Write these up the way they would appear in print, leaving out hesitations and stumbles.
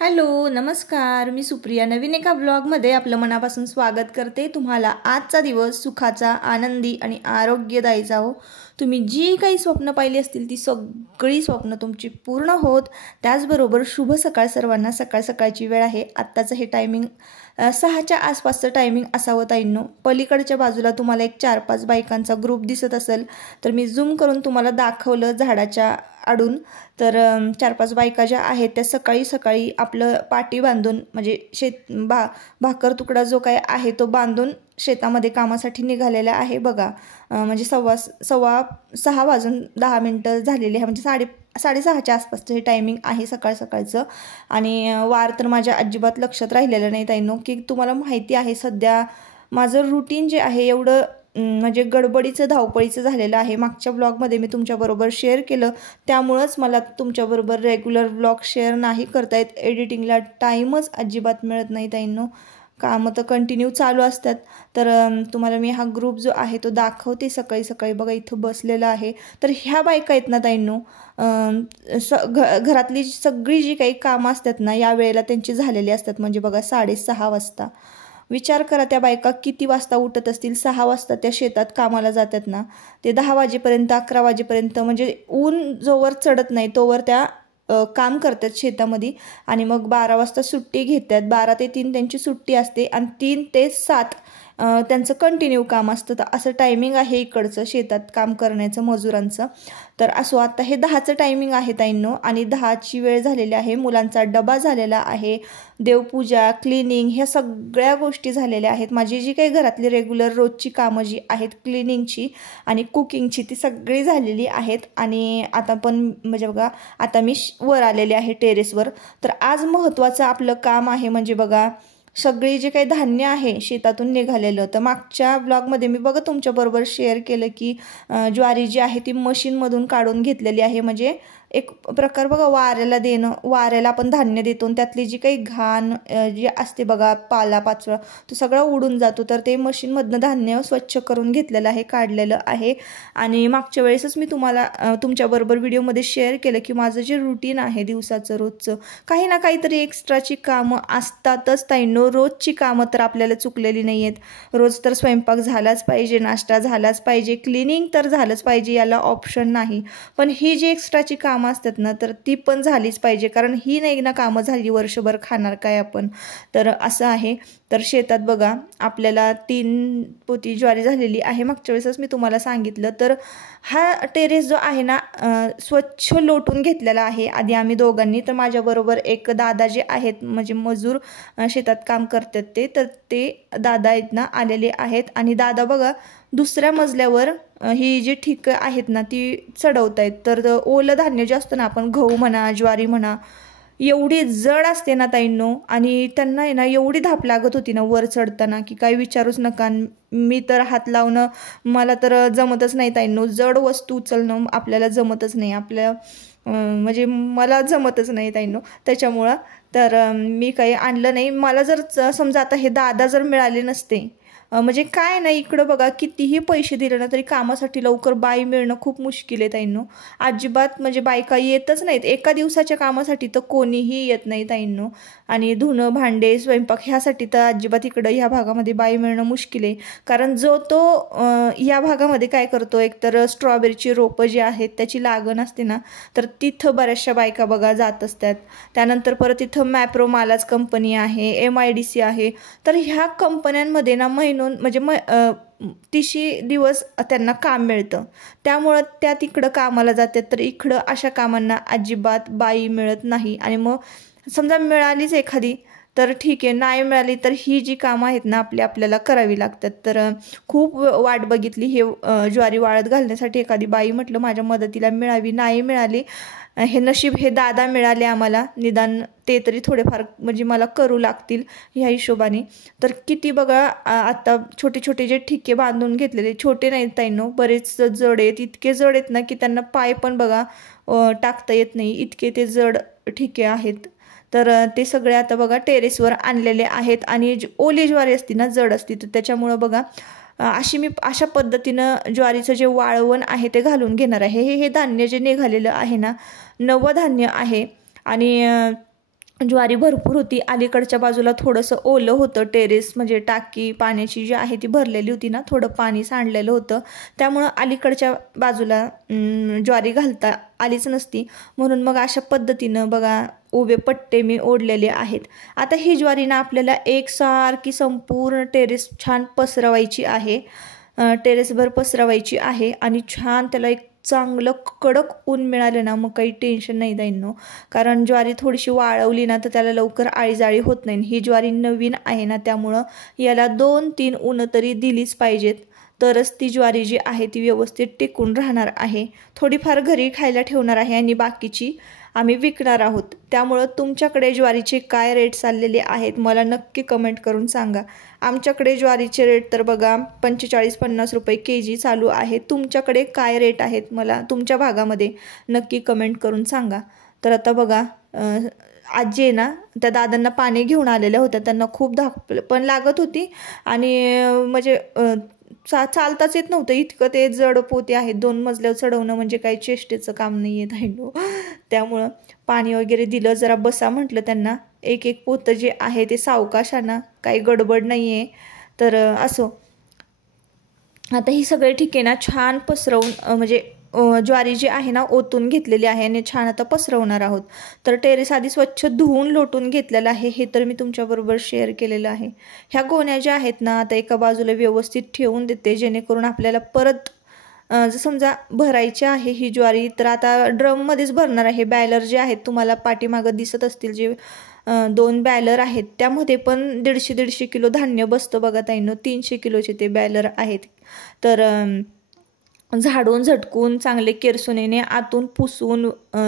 Hello, नमस्कार. मी सुप्रिया नवीन एका ब्लॉगमध्ये आपलं मनापासून स्वागत करते. तुम्हाला आजचा दिवस सुखाचा, आनंदी आणि आरोग्यदायी जावो. तुम्ही जी काही स्वप्न पाहिली असतील ती सगळी स्वप्न तुमची पूर्ण होत. त्याचबरोबर शुभ सकाळ सर्वांना. सकाळ सकाळची वेळ आहे. आत्ताचं हे टायमिंग 6च्या आसपासचं टायमिंग असावं ताईंनो. पलीकडच्या बाजूला तुम्हाला एक 4-5 बायकांचा ग्रुप दिसत असेल तर मी झूम करून तुम्हाला दाखवलं झाडाच्या आडून. तर 4-5 बायका ज्या आहेत त्या सकाळी सकाळी आपलं पाटी बांधून म्हणजे भाकर तुकडा जो काही आहे तो बांधून शेतामध्ये कामासाठी निघालेला आहे बघा. म्हणजे 6:10 झालेले आहे. म्हणजे 6:30च्या आसपासचं हे टायमिंग आहे सकाळ सकाळचं. आणि वार तर माझ्या अजिबात लक्षात राहिलेलं नाही ताईंनो, की तुम्हाला माहिती आहे सध्या माझं रुटीन जे आहे एवढं म्हणजे गडबडीचं धावपळीचं झालेलं आहे. मागच्या ब्लॉगमध्ये मी तुमच्याबरोबर शेअर केलं, त्यामुळंच मला तुमच्याबरोबर रेग्युलर ब्लॉग शेअर नाही करता येत. एडिटिंगला टाईमच अजिबात मिळत नाही ताईंनो. कामं तर कंटिन्यू चालू असतात. तर तुम्हाला मी हा ग्रुप जो आहे तो दाखवते. सकाळी सकाळी बघा इथं बसलेला आहे. तर ह्या बायका आहेत ना ताईंनो, घरातली सगळी जी काही कामं असतात ना या वेळेला त्यांची झालेली असतात. म्हणजे बघा 6:30 वाजता. विचार करा त्या बायका किती वाजता उठत असतील. 6 वाजता त्या शेतात कामाला जातात ना, ते 10 वाजेपर्यंत 11 वाजेपर्यंत म्हणजे ऊन जोवर चढत नाही तोवर त्या काम करतात शेतामध्ये. आणि मग 12 वाजता सुट्टी घेतात. 12 ते 3 त्यांची सुट्टी असते आणि 3 ते 7 त्यांचं कंटिन्यू काम असतं. तर असं टायमिंग आहे इकडचं शेतात काम करण्याचं मजुरांचं. तर असो, आता हे 10चं टायमिंग आहे ताईंनो आणि 10ची वेळ झालेली आहे. मुलांचा डबा झालेला आहे, देवपूजा, क्लिनिंग ह्या सगळ्या गोष्टी झालेल्या आहेत. माझी जी काही घरातली रेग्युलर रोजची कामं जी आहेत क्लिनिंगची आणि कुकिंगची ती सगळी झालेली आहेत. आणि आता पण म्हणजे बघा आता मी वर आलेले आहे टेरेसवर. तर आज महत्त्वाचं आपलं काम आहे म्हणजे बघा सगळी जे काही धान्य आहे शेतातून निघालेलं. तर मागच्या ब्लॉगमध्ये मी बघा तुमच्याबरोबर शेअर केलं की ज्वारी जी आहे ती मशीनमधून काढून घेतलेली आहे. म्हणजे एक प्रकार बघा वाऱ्याला देणं, वाऱ्याला आपण धान्य देतो त्यातली जी काही घाण जी असते बघा पालापाचोळा तो सगळा उडून जातो. तर ते मशीनमधनं धान्य स्वच्छ करून घेतलेलं आहे, काढलेलं आहे. आणि मागच्या वेळेसच मी तुम्हाला तुमच्याबरोबर व्हिडिओमध्ये शेअर केलं की माझं जे रुटीन आहे दिवसाचं रोजचं काही ना काहीतरी एक्स्ट्राची कामं असतातच ताईंनो. रोजची कामं तर आपल्याला चुकलेली नाही आहेत. रोज तर स्वयंपाक झालाच पाहिजे, नाश्ता झालाच पाहिजे, क्लिनिंग तर झालंच पाहिजे, याला ऑप्शन नाही. पण ही जी एक्स्ट्राची कामं असतात ना तर ती पण झालीच पाहिजे, कारण ही नाही ना कामं झाली वर्षभर खाणार काय आपण. तर असं आहे. तर शेतात बघा आपल्याला 3 पोती ज्वारी झालेली आहे. मागच्या वेळेसच मी तुम्हाला सांगितलं. तर हा टेरेस जो आहे ना स्वच्छ लोटून घेतलेला आहे आधी आम्ही दोघांनी. तर माझ्याबरोबर एक दादा जे आहेत म्हणजे मजूर शेतात काम करतात तर ते दादा आहेत ना आलेले आहेत. आणि दादा बघा दुसऱ्या मजल्यावर ही जी ठिकं आहेत ना ती चढवत आहेत. तर ओलं धान्य जे असतं ना आपण गहू म्हणा, ज्वारी म्हणा, एवढी जड असते ना ताईंनो. आणि त्यांना आहे ना एवढी धाप लागत होती ना वर चढताना की काही विचारूच नका. मी तर हात लावणं मला तर जमतच नाही ताईंनो. जड वस्तू उचलणं आपल्याला जमतच नाही. म्हणजे मला जमतच नाही ताईंनो. त्याच्यामुळं तर मी काही आणलं नाही. मला जर समजा आता हे दादा जर मिळाले नसते म्हणजे काय नाही इकडं बघा कितीही पैसे दिले ना तरी कामासाठी लवकर बाई मिळणं खूप मुश्किल आहे ताईंनो. अजिबात म्हणजे बायका येतच नाहीत. एका दिवसाच्या कामासाठी तर कोणीही येत नाही ताईंनो. आणि धुणं भांडे स्वयंपाक ह्यासाठी तर अजिबात इकडं ह्या भागामध्ये बाई मिळणं मुश्किल आहे. कारण जो तो या भागामध्ये काय करतो, एकतर स्ट्रॉबेरीची रोपं जी आहेत त्याची लागण असते ना तर तिथं बऱ्याचशा बायका बघा जात असतात. त्यानंतर परत इथं मॅप्रो मालाज कंपनी आहे, MIDC आहे. तर ह्या कंपन्यांमध्ये ना म्हणजे 30 दिवस त्यांना काम मिळतं. त्यामुळं त्या तिकडं कामाला जातात. तर इकडं अशा कामांना अजिबात बाई मिळत नाही. आणि मग समजा मिळालीच एखादी तर ठीक आहे, नाही मिळाली तर ही जी कामं आहेत ना आपल्याला करावी लागतात. तर खूप वाट बघितली हे ज्वारी वाळत घालण्यासाठी एखादी बाई. म्हटलं माझ्या मदतीला मिळावी, नाही मिळाली. हे नशीब हे दादा मिळाले आम्हाला. निदान ते तरी थोडेफार म्हणजे मला करू लागतील ह्या हिशोबाने. तर किती बघा आता छोटे छोटे जे ठिके बांधून घेतलेले, छोटे नाहीत ताईंनो, बरेच जड आहेत. इतके जड आहेत ना की त्यांना पाय पण बघा टाकता येत नाही, इतके ते जड ठिके आहेत. तर ते सगळे आता बघा टेरेसवर आणलेले आहेत. आणि ओली ज्वारी असती ना जड असती तर त्याच्यामुळं बघा मी अशा पद्धतीनं ज्वारीचं जे वाळवण आहे ते घालून घेणार आहे. हे धान्य जे निघालेलं आहे ना नवधान्य आहे. आणि ज्वारी भरपूर होती. अलीकडच्या बाजूला थोडंसं ओलं होतं, टेरेस म्हणजे टाकी पाण्याची जी आहे ती भरलेली होती ना, थोडं पाणी सांडलेलं होतं, त्यामुळं अलीकडच्या बाजूला ज्वारी घालता आलीच नसती. म्हणून मग अशा पद्धतीनं बघा उभे पट्टे मी ओढलेले आहेत. आता ही ज्वारी ना आपल्याला एकसारखी संपूर्ण टेरेस छान पसरवायची आहे, टेरेसभर पसरवायची आहे आणि छान त्याला एक चांगलं कडक ऊन मिळालं ना, मग काही टेन्शन नाही द्यायनो. कारण ज्वारी थोडीशी वाळवली ना तर त्याला लवकर आळीजाळी होत नाही. ही ज्वारी नवीन आहे ना, त्यामुळं याला 2-3 ऊनं तरी दिलीच पाहिजेत, तरच ती ज्वारी जी आहे ती व्यवस्थित टिकून राहणार आहे. थोडीफार घरी खायला ठेवणार आहे आणि बाकीची आम्ही विकणार आहोत. त्यामुळं तुमच्याकडे ज्वारीचे काय रेट चाललेले आहेत मला नक्की कमेंट करून सांगा. आमच्याकडे ज्वारीचे रेट तर बघा 45-50 रुपये KG चालू आहे. तुमच्याकडे काय रेट आहेत मला तुमच्या भागामध्ये नक्की कमेंट करून सांगा. तर आता बघा आजी आहे ना, त्या दादांना पाणी घेऊन आलेल्या होत्या. त्यांना खूप धाप पण लागत होती आणि म्हणजे चालताच येत नव्हतं, इतकं ते जड पोते आहेत. 2 मजल्यावर चढवणं म्हणजे काही चेष्टेचं काम नाही आहे ताईंनो. त्यामुळं पाणी वगैरे दिलं, जरा बसा म्हटलं त्यांना. एक पोतं जे आहे ते सावकाशाना, काही गडबड नाही आहे. तर असो, आता ही सगळे ठीक आहे ना, छान पसरवून म्हणजे ज्वारी जी आहे ना ओतून घेतलेली आहे आणि छान आता पसरवणार आहोत. तर टेरेस आधी स्वच्छ धुवून लोटून घेतलेलं आहे, हे तर मी तुमच्याबरोबर शेअर केलेलं आहे. ह्या गोण्या ज्या आहेत ना आता एका बाजूला व्यवस्थित ठेवून देते, जेणेकरून आपल्याला परत जर समजा भरायची आहे ही ज्वारी तर आता ड्रममध्येच भरणार आहे. बॅलर जे आहेत तुम्हाला पाठीमागं दिसत असतील, जे 2 बॅलर आहेत, त्यामध्ये पण 150-150 किलो धान्य बसतं बघा ताईंनो. 300 किलोचे ते बॅलर आहेत. तर झाडून झटकून चांगले केरसुनेने आतून पुसून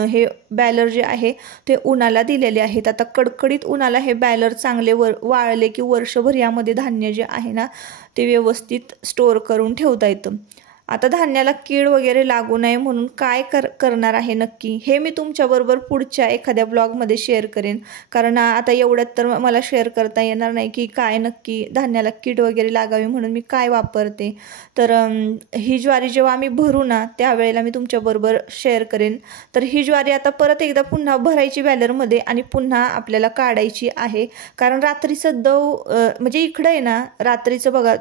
हे बॅलर जे आहे ते उन्हाला दिलेले आहेत. आता कडकडीत उन्हाला हे बॅलर चांगले वाळले की वर्षभर यामध्ये धान्य जे आहे ना ते व्यवस्थित स्टोअर करून ठेवता येतं. आता धान्याला कीड वगैरे लागू नये म्हणून काय करणार आहे नक्की, हे मी तुमच्याबरोबर पुढच्या एखाद्या ब्लॉगमध्ये शेअर करेन. कारण आता एवढ्यात तर मला शेअर करता येणार नाही की काय नक्की धान्याला कीड वगैरे लागावी म्हणून मी काय वापरते. तर ही ज्वारी जेव्हा आम्ही भरू ना त्यावेळेला मी तुमच्याबरोबर शेअर करेन. तर ही ज्वारी आता परत एकदा पुन्हा भरायची बॅलरमध्ये आणि पुन्हा आपल्याला काढायची आहे. कारण रात्रीचं म्हणजे इकडं आहे ना, रात्रीचं बघा,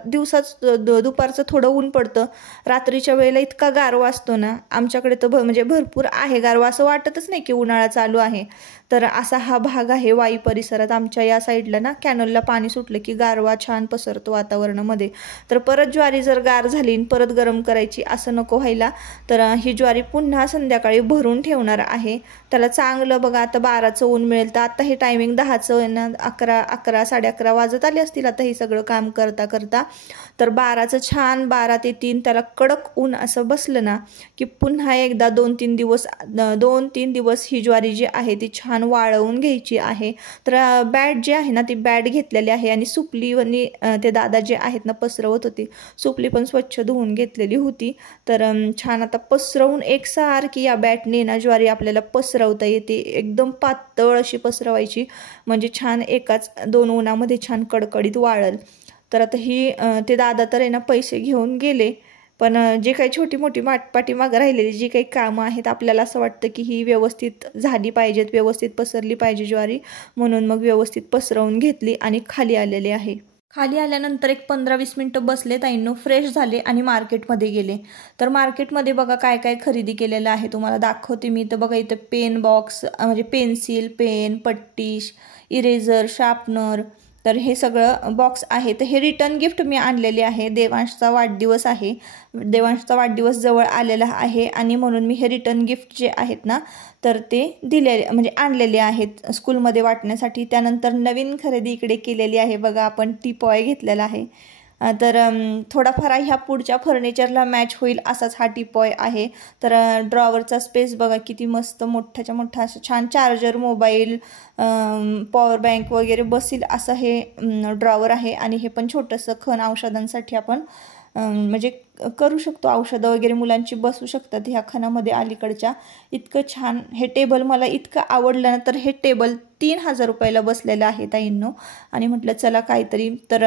दुपारचं थोडं ऊन पडतं, रात्रीच्या वेळेला इतका गारवा असतो ना. आमच्याकडे तर म्हणजे भरपूर आहे गारवा, असं वाटतच नाही की उन्हाळा चालू आहे. तर असा हा भाग आहे वाई परिसरात आमच्या या साईडला ना. कॅनलला पाणी सुटलं की गारवा छान पसरतो वातावरणामध्ये. तर परत ज्वारी जर गार झाली परत गरम करायची असं नको व्हायला. तर ही ज्वारी पुन्हा संध्याकाळी भरून ठेवणार आहे. त्याला चांगलं बघा आता 12चं ऊन मिळेल. तर आता हे टायमिंग 10चं ना, 11 साडे 11 वाजत आले असतील आता हे सगळं काम करता करता. तर 12चं छान 12 ते 3 त्याला कडक ऊन असं बसलं ना की पुन्हा एकदा 2-3 दिवस ही ज्वारी जी आहे ती छान वाळवून घ्यायची आहे. तर बॅट जी आहे ना ती बॅट घेतलेली आहे आणि सुपलीवरनी ते दादा जे आहेत ना पसरवत होते, सुपली पण स्वच्छ धुवून घेतलेली होती. तर छान आता पसरवून एकसारखी या बॅटने ना ज्वारी आपल्याला पसरवता येते. एकदम पातळ अशी पसरवायची म्हणजे छान 1-2 उन्हामध्ये छान कडकडीत वाळल. तर आता ही ते दादा तर आहे ना पैसे घेऊन गेले, पण जे काही छोटी मोठी पाठीमागं राहिलेली जी काही कामं आहेत आपल्याला असं वाटतं की ही व्यवस्थित झाली पाहिजेत, व्यवस्थित पसरली पाहिजे ज्वारी, म्हणून मग व्यवस्थित पसरवून घेतली आणि खाली आलेले आहे. खाली आल्यानंतर एक 15-20 मिनटं बसले ताईंनो, फ्रेश झाले आणि मार्केटमध्ये गेले. तर मार्केटमध्ये बघा काय काय खरेदी केलेलं आहे तुम्हाला दाखवते मी. तर बघा इथं पेन बॉक्स म्हणजे पेन्सिल, पेन, पट्टी, इरेझर, शार्पनर, तर हे सगळं बॉक्स आहे. तर हे रिटर्न गिफ्ट मी आणलेले आहे. देवांशचा वाढदिवस आहे, देवांशचा वाढदिवस जवळ आलेला आहे आणि म्हणून मी हे रिटर्न गिफ्ट जे आहेत ना तर ते म्हणजे आणलेले आहेत स्कूलमध्ये वाटण्यासाठी. त्यानंतर नवीन खरेदी इकडे केलेली आहे बघा, आपण टीपॉय घेतलेला आहे. तर थोडाफार ह्या पुढच्या फर्निचरला मॅच होईल असाच हा टीपॉय आहे. तर ड्रॉवरचा स्पेस बघा किती मस्त, मोठ्याच्या मोठा असं छान चार्जर, मोबाईल, पॉवर बँक वगैरे बसेल असं हे ड्रॉवर आहे. आणि हे पण छोटंसं खण औषधांसाठी आपण म्हणजे करू शकतो, औषधं वगैरे मुलांची बसू शकतात ह्या खणामध्ये अलीकडच्या. इतकं छान हे टेबल मला इतकं आवडलं ना. तर हे टेबल 3000 रुपयाला बसलेलं आहे ताईंनो. आणि म्हटलं चला काहीतरी तर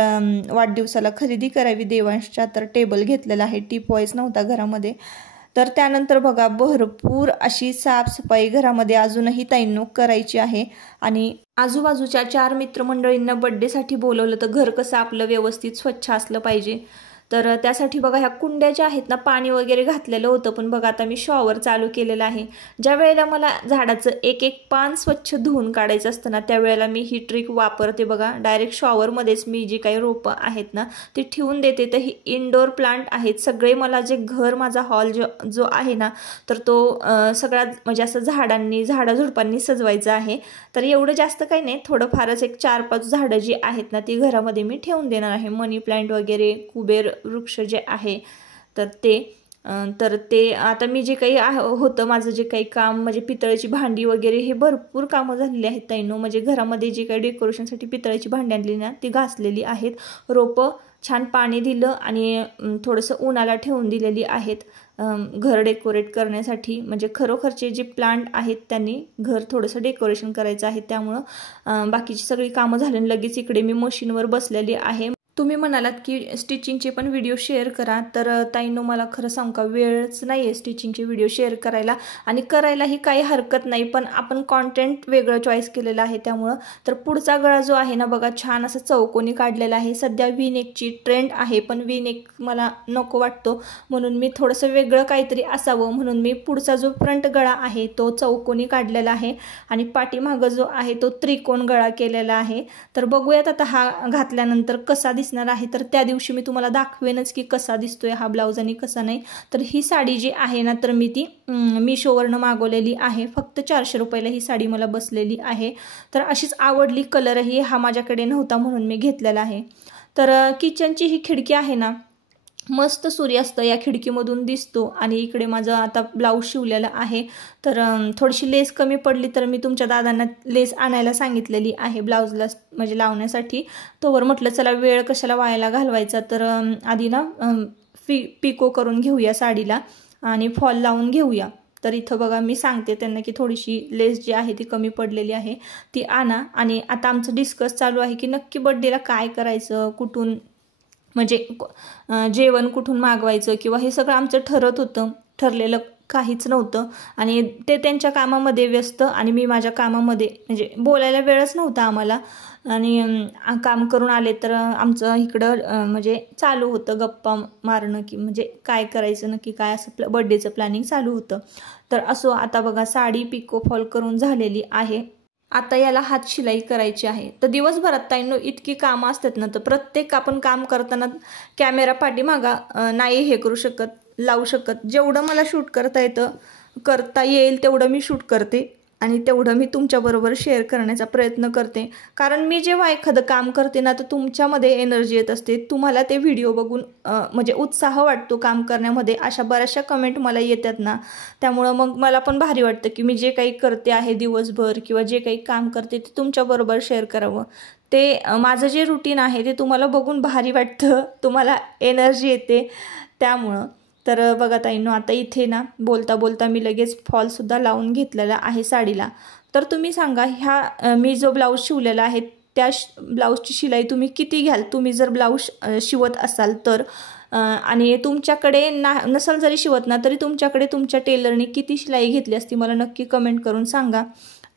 वाढदिवसाला खरेदी करावी देवांशच्या, तर टेबल घेतलेला आहे. टीपॉयच नव्हता घरामध्ये. तर त्यानंतर बघा भरपूर अशी साफसफाई घरामध्ये अजूनही ताईंनो करायची आहे. आणि आजूबाजूच्या 4 मित्रमंडळींना बड्डेसाठी बोलवलं तर घर कसं आपलं व्यवस्थित स्वच्छ असलं पाहिजे. तर त्यासाठी बघा ह्या कुंड्या ज्या आहेत ना, पाणी वगैरे घातलेलं होतं, पण बघा आता मी शॉवर चालू केलेला आहे. ज्या वेळेला मला झाडाचं एक एक पान स्वच्छ धुवून काढायचं असतं ना, त्यावेळेला मी ही ट्रिक वापरते बघा. डायरेक्ट शॉवरमध्येच मी जी काही रोपं आहेत ना ती ठेवून देते. तर ही इनडोअर प्लांट आहेत सगळे. मला जे घर माझा हॉल जो आहे ना तर तो सगळा म्हणजे असं झाडाझुडपांनी सजवायचा आहे. तर एवढं जास्त काही नाही, थोडंफारच एक 4-5 झाडं जी आहेत ना ती घरामध्ये मी ठेवून देणार आहे. मनी प्लांट वगैरे, कुबेर वृक्ष जे आहे तर ते आता मी जे काही होतं माझं जे काही काम म्हणजे पितळेची भांडी वगैरे हे भरपूर कामं झालेली आहेत ताईंनो. म्हणजे घरामध्ये जे काही डेकोरेशनसाठी पितळेची भांडी आणली ना ती घासलेली आहेत. रोपं छान पाणी दिलं आणि थोडंसं उन्हाला ठेवून दिलेली आहेत घर डेकोरेट करण्यासाठी. म्हणजे खरोखरचे जे प्लांट आहेत त्यांनी घर थोडंसं डेकोरेशन करायचं आहे. त्यामुळं बाकीची सगळी कामं झाली. लगेच इकडे मी मशीनवर बसलेली आहे. तुम्ही म्हणालात की स्टिचिंगचे पण व्हिडिओ शेअर करा, तर ताईंनो मला खरं सांगू का वेळच नाही आहे स्टिचिंगचे व्हिडिओ शेअर करायला. आणि करायलाही काही हरकत नाही, पण आपण कॉन्टेंट वेगळं चॉईस केलेलं आहे त्यामुळं. तर पुढचा गळा जो आहे ना बघा छान असं चौकोनी काढलेला आहे. सध्या V-नेकची ट्रेंड आहे, पण V-नेक मला नको वाटतो, म्हणून मी थोडंसं वेगळं काहीतरी असावं म्हणून मी पुढचा जो फ्रंट गळा आहे तो चौकोनी काढलेला आहे आणि पाठीमागं जो आहे तो त्रिकोण गळा केलेला आहे. तर बघूयात आता हा घातल्यानंतर कसा दिसणार आहे. तर त्या दिवशी मी तुम्हाला दाखवेनच की कसा दिसतोय हा ब्लाऊज आणि कसा नाही. तर ही साडी जी आहे ना तर मी ती मीशोवरनं मागवलेली आहे. फक्त 400 रुपयाला ही साडी मला बसलेली आहे. तर अशीच आवडली, कलरही हा माझ्याकडे नव्हता म्हणून मी घेतलेला आहे. तर किचनची ही खिडकी आहे ना मस्त सूर्यास्त या खिडकीमधून दिसतो. आणि इकडे माझं आता ब्लाऊज शिवलेलं आहे. तर थोडीशी लेस कमी पडली तर मी तुमच्या दादांना लेस आणायला सांगितलेली आहे ब्लाऊजला म्हणजे लावण्यासाठी. तोवर म्हटलं चला वेळ कशाला वायाला घालवायचा, तर आधी ना पिको करून घेऊया साडीला आणि फॉल लावून घेऊया. तर इथं बघा मी सांगते त्यांना की थोडीशी लेस जी आहे ती कमी पडलेली आहे ती आणा. आणि आता आमचं डिस्कस चालू आहे की नक्की बड्डेला काय करायचं, कुठून म्हणजे जेवण कुठून मागवायचं किंवा हे सगळं आमचं ठरलेलं काहीच नव्हतं. आणि ते त्यांच्या कामामध्ये व्यस्त आणि मी माझ्या कामामध्ये म्हणजे बोलायला वेळच नव्हता आम्हाला. आणि काम करून आले तर आमचं इकडं म्हणजे चालू होतं गप्पा मारणं की म्हणजे काय करायचं नक्की काय असं बड्डेचं प्लॅनिंग चालू होतं. तर असो आता बघा साडी पिको फॉल करून झालेली आहे. आता याला हात शिलाई करायची आहे. तर दिवसभरात ताईंनो इतकी कामं असतात ना तर प्रत्येक आपण काम करताना कॅमेरा पाठीमागा नाही हे करू शकत, लावू शकत. जेवढं मला शूट करता येईल तेवढं मी शूट करते आणि तेवढं मी तुमच्याबरोबर शेअर करण्याचा प्रयत्न करते. कारण मी जेव्हा एखादं काम करते ना तर तुमच्यामध्ये एनर्जी येत असते, तुम्हाला ते व्हिडिओ बघून म्हणजे उत्साह वाटतो काम करण्यामध्ये. अशा बऱ्याचशा कमेंट मला येतात ना, त्यामुळं मग मला पण भारी वाटतं की मी जे काही करते आहे दिवसभर किंवा जे काही काम करते ते तुमच्याबरोबर शेअर करावं. ते माझं जे रुटीन आहे ते तुम्हाला बघून भारी वाटतं, तुम्हाला एनर्जी येते त्यामुळं. तर बघा ताईंनो आता इथे ना बोलता बोलता मी लगेच फॉलसुद्धा लावून घेतलेला आहे साडीला. तर तुम्ही सांगा ह्या मी जो ब्लाऊज शिवलेला आहे त्या ब्लाऊजची शिलाई तुम्ही किती घ्याल, तुम्ही जर ब्लाऊज शिवत असाल तर. आणि तुमच्याकडे नसाल जरी शिवत ना तरी तुमच्याकडे तुमच्या टेलरने किती शिलाई घेतली असती मला नक्की कमेंट करून सांगा.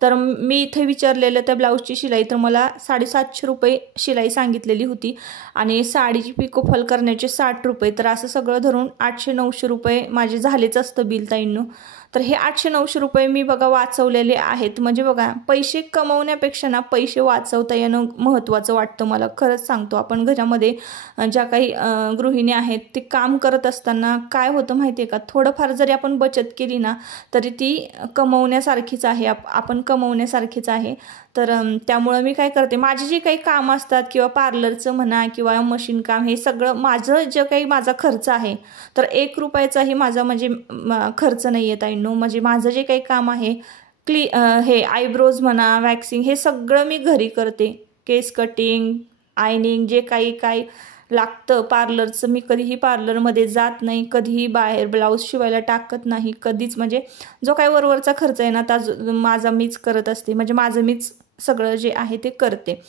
तर मी इथे विचारलेलं त्या ब्लाऊजची शिलाई तर मला 750 रुपये शिलाई सांगितलेली होती आणि साडीची पिको फॉल करण्याचे 60 रुपये. तर असं सगळं धरून 800-900 रुपये माझे झालेच असतं बिल ताईंनो. तर हे 800-900 रुपये मी बघा वाचवलेले आहेत. म्हणजे बघा पैसे कमवण्यापेक्षा ना पैसे वाचवता येणं महत्त्वाचं वाटतं मला, खरंच सांगतो. आपण घरामध्ये ज्या काही गृहिणी आहेत ते काम करत असताना काय होतं माहिती आहे का, थोडंफार जरी आपण बचत केली ना तरी ती कमवण्यासारखीच आहे, आपण कमवण्यासारखीच आहे. तर त्यामुळं मी काय करते, माझे जे काही काम असतात किंवा पार्लरचं म्हणा किंवा मशीन काम हे सगळं माझं जे काही माझा खर्च आहे तर 1 रुपयाचाही माझा म्हणजे खर्च नाही आहे ताईंनो. म्हणजे माझं जे काही काम आहे हे आयब्रोज म्हणा, वॅक्सिंग हे सगळं मी घरी करते. केस कटिंग, आयनिंग जे काही लागतं पार्लरचं, मी कधीही पार्लरमध्ये जात नाही, कधीही बाहेर ब्लाऊज शिवायला टाकत नाही कधीच. म्हणजे जो काही वरवरचा खर्च आहे ना माझा मीच करत असते, म्हणजे माझं मीच सगळं जे आहे ते करते.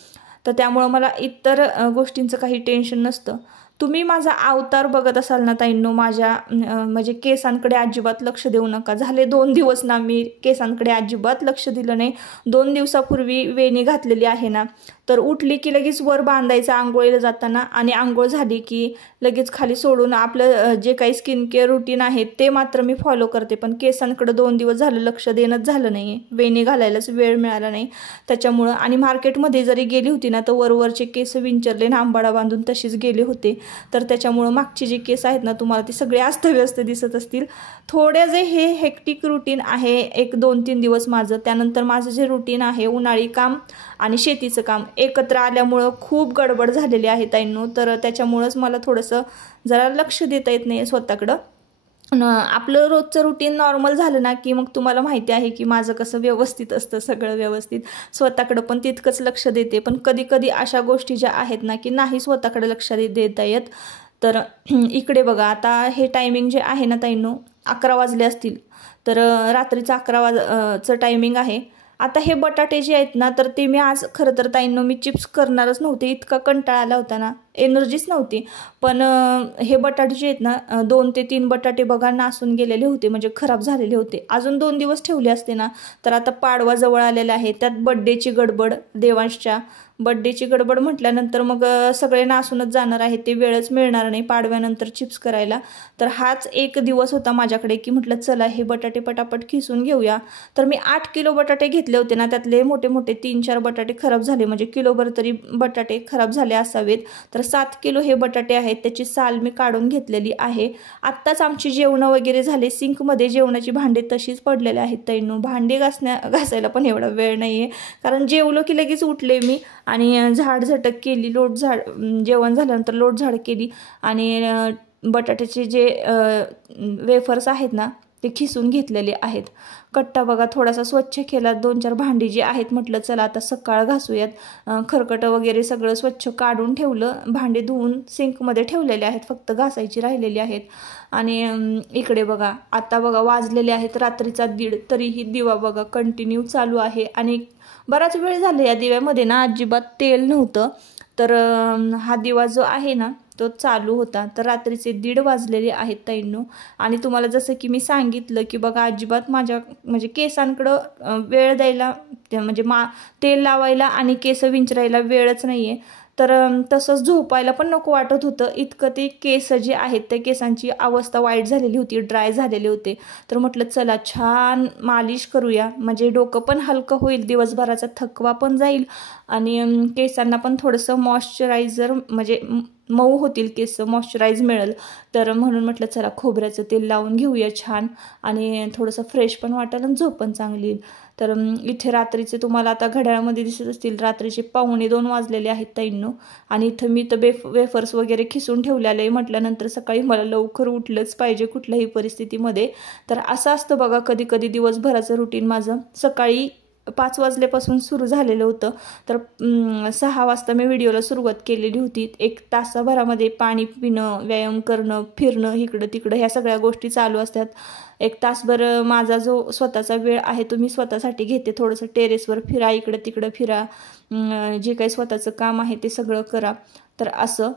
तर त्यामुळं मला इतर गोष्टींचं काही टेन्शन नसतं. तुम्ही माझा अवतार बघत असाल ना ताईंनो, माझ्या म्हणजे केसांकडे अजिबात लक्ष देऊ नका. झाले 2 दिवस ना मी केसांकडे अजिबात लक्ष दिलं नाही. 2 दिवसापूर्वी वेणी घातलेली आहे ना, तर उठली की लगेच वर बांधायचं आंघोळीला जाताना, आणि आंघोळ झाली की लगेच खाली सोडून आपलं जे काही स्किन केअर रुटीन आहे ते मात्र मी फॉलो करते. पण केसांकडे 2 दिवस झालं लक्ष देणंच झालं नाही, वेणी घालायलाच वेळ मिळाला नाही त्याच्यामुळं. आणि मार्केटमध्ये जरी गेली होती ना, तर वरवरचे केस विंचरले ना, आंबाडा बांधून तशीच गेले होते. तर त्याच्यामुळं मागचे जे केस आहेत ना, तुम्हाला ते सगळे अस्तव्यस्त दिसत असतील. थोडे जे हे हेक्टिक रुटीन आहे 1-2-3 दिवस माझं, त्यानंतर माझं जे रुटीन आहे उन्हाळी काम आणि शेतीचं काम एकत्र आल्यामुळं खूप गडबड झालेली आहे ताईंनो. तर त्याच्यामुळंच मला थोडंसं जरा लक्ष देता येत नाही स्वतःकडं. आपलं रोजचं रुटीन नॉर्मल झालं ना की मग तुम्हाला माहिती आहे की माझं कसं व्यवस्थित असतं, सगळं व्यवस्थित. स्वतःकडं पण तितकंच लक्ष देते. पण कधी कधी अशा गोष्टी ज्या आहेत ना की नाही स्वतःकडे लक्ष देता येत. तर इकडे बघा, आता हे टायमिंग जे आहे ना ताईंनो, 11 वाजले असतील. तर रात्रीचं 11 टायमिंग आहे. आता हे बटाटे जे आहेत ना, तर ते मी आज खरं तर ताईंनो मी चिप्स करणारच नव्हते, इतका कंटाळा आला होता ना, एनर्जीच नव्हती. पण हे बटाटे जे आहेत ना, 2 ते 3 बटाटे बघा नासून गेलेले होते, म्हणजे खराब झालेले होते. अजून 2 दिवस ठेवले असते ना, तर आता पाडवा जवळ आलेला आहे, त्यात बड्डेची गडबड, देवांशच्या बड्डेची गडबड म्हटल्यानंतर मग सगळे नासूनच जाणार आहे, ते वेळच मिळणार नाही पाडव्यानंतर चिप्स करायला. तर हाच एक दिवस होता माझ्याकडे की म्हटलं चला हे बटाटे पटापट खिसून घेऊया. तर मी 8 किलो बटाटे घेतले होते ना, त्यातले मोठे मोठे 3-4 बटाटे खराब झाले, म्हणजे किलोभर तरी बटाटे खराब झाले असावेत. तर 7 किलो हे बटाटे आहेत, त्याची साल मी काढून घेतलेली आहे. आत्ताच आमची जेवणं वगैरे झाले, सिंकमध्ये जेवणाची भांडे तशीच पडलेले आहेत ताईंनो. भांडे घासायला पण एवढा वेळ नाही आहे, कारण जेवलो की लगेच उठले मी आणि झाडझटक केली, जेवण झाल्यानंतर लोटझाड केली आणि बटाट्याचे जे वेफर्स आहेत ना ते खिसून घेतलेले आहेत. कट्टा बघा थोडासा स्वच्छ केला, 2-4 भांडी जी आहेत म्हटलं चला आता सकाळ घासूयात. खरकटं वगैरे सगळं स्वच्छ काढून ठेवलं, भांडी धुवून सिंकमध्ये ठेवलेले आहेत, फक्त घासायची राहिलेली आहेत. आणि इकडे बघा आता बघा वाजलेले आहेत रात्रीचा 1:30, तरीही दिवा बघा कंटिन्यू चालू आहे. आणि बराच वेळ झाला या दिव्यामध्ये ना अजिबात तेल नव्हतं, तर हा दिवा जो आहे ना तो चालू होता. तर रात्रीचे 1:30 वाजलेले आहेत ताईंनो. आणि तुम्हाला जसं की मी सांगितलं की बघा अजिबात माझ्या म्हणजे केसांकडं वेळ द्यायला, म्हणजे तेल लावायला आणि केस विंचरायला वेळच नाही आहे. तर तसंच झोपायला पण नको वाटत होतं, इतकं ते केस जे आहेत त्या केसांची अवस्था वाईट झालेली होती, ड्राय झालेले होते. तर म्हटलं चला छान मालिश करूया, म्हणजे डोकं पण हलकं होईल, दिवसभराचा थकवा पण जाईल आणि केसांना पण थोडंसं मॉइश्चरायझर, म्हणजे मऊ होतील केस, मॉइश्चराईज मिळेल. तर म्हणून म्हटलं चला खोबऱ्याचं तेल लावून घेऊया छान, आणि थोडंसं फ्रेश पण वाटेल आणि झोप पण चांगली येईल. तर इथे रात्रीचे तुम्हाला आता घड्याळामध्ये दिसत असतील, रात्रीचे 1:45 वाजलेले आहेत ताईंनो. आणि इथं मी तर वेफर्स वगैरे खिसून ठेवलेले आहे, म्हटल्यानंतर सकाळी मला लवकर उठलंच पाहिजे कुठल्याही परिस्थितीमध्ये. तर असं असतं बघा कधी कधी दिवसभराचं रुटीन माझं. सकाळी 5 वाजल्यापासून सुरू झालेलं होतं, तर 6 वाजता मी व्हिडिओला सुरुवात केलेली होती. 1 तासाभरामध्ये पाणी पिणं, व्यायाम करणं, फिरणं इकडं तिकडं, ह्या सगळ्या गोष्टी चालू असतात. 1 तासभर माझा जो स्वतःचा वेळ आहे तो मी स्वतःसाठी घेते. थोडंसं टेरेसवर फिरा, इकडं तिकडं फिरा, जे काही स्वतःचं काम आहे ते सगळं करा. तर असं,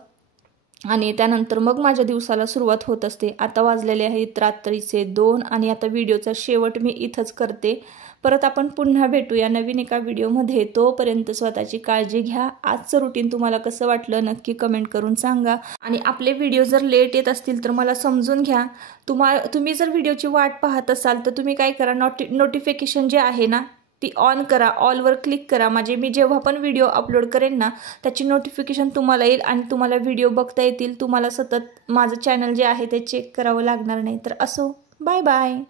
आणि त्यानंतर मग माझ्या दिवसाला सुरुवात होत असते. आता वाजलेले आहेत रात्रीचे 2 आणि आता व्हिडिओचा शेवट मी इथंच करते. परत आपण पुन्हा भेटूया नवीन एका व्हिडिओमध्ये. तोपर्यंत स्वतःची काळजी घ्या. आजचं रुटीन तुम्हाला कसं वाटलं नक्की कमेंट करून सांगा. आणि आपले व्हिडिओ जर लेट येत असतील तर मला समजून घ्या. तुम्ही जर व्हिडिओची वाट पाहत असाल तर तुम्ही काय करा, नोटिफिकेशन जे आहे ना ती ऑन करा, ऑलवर क्लिक करा, म्हणजे मी जेव्हा पण व्हिडिओ अपलोड करेन ना त्याची नोटिफिकेशन तुम्हाला येईल आणि तुम्हाला व्हिडिओ बघता येतील. तुम्हाला सतत माझं चॅनल जे आहे ते चेक करावं लागणार नाही. तर असो, बाय बाय.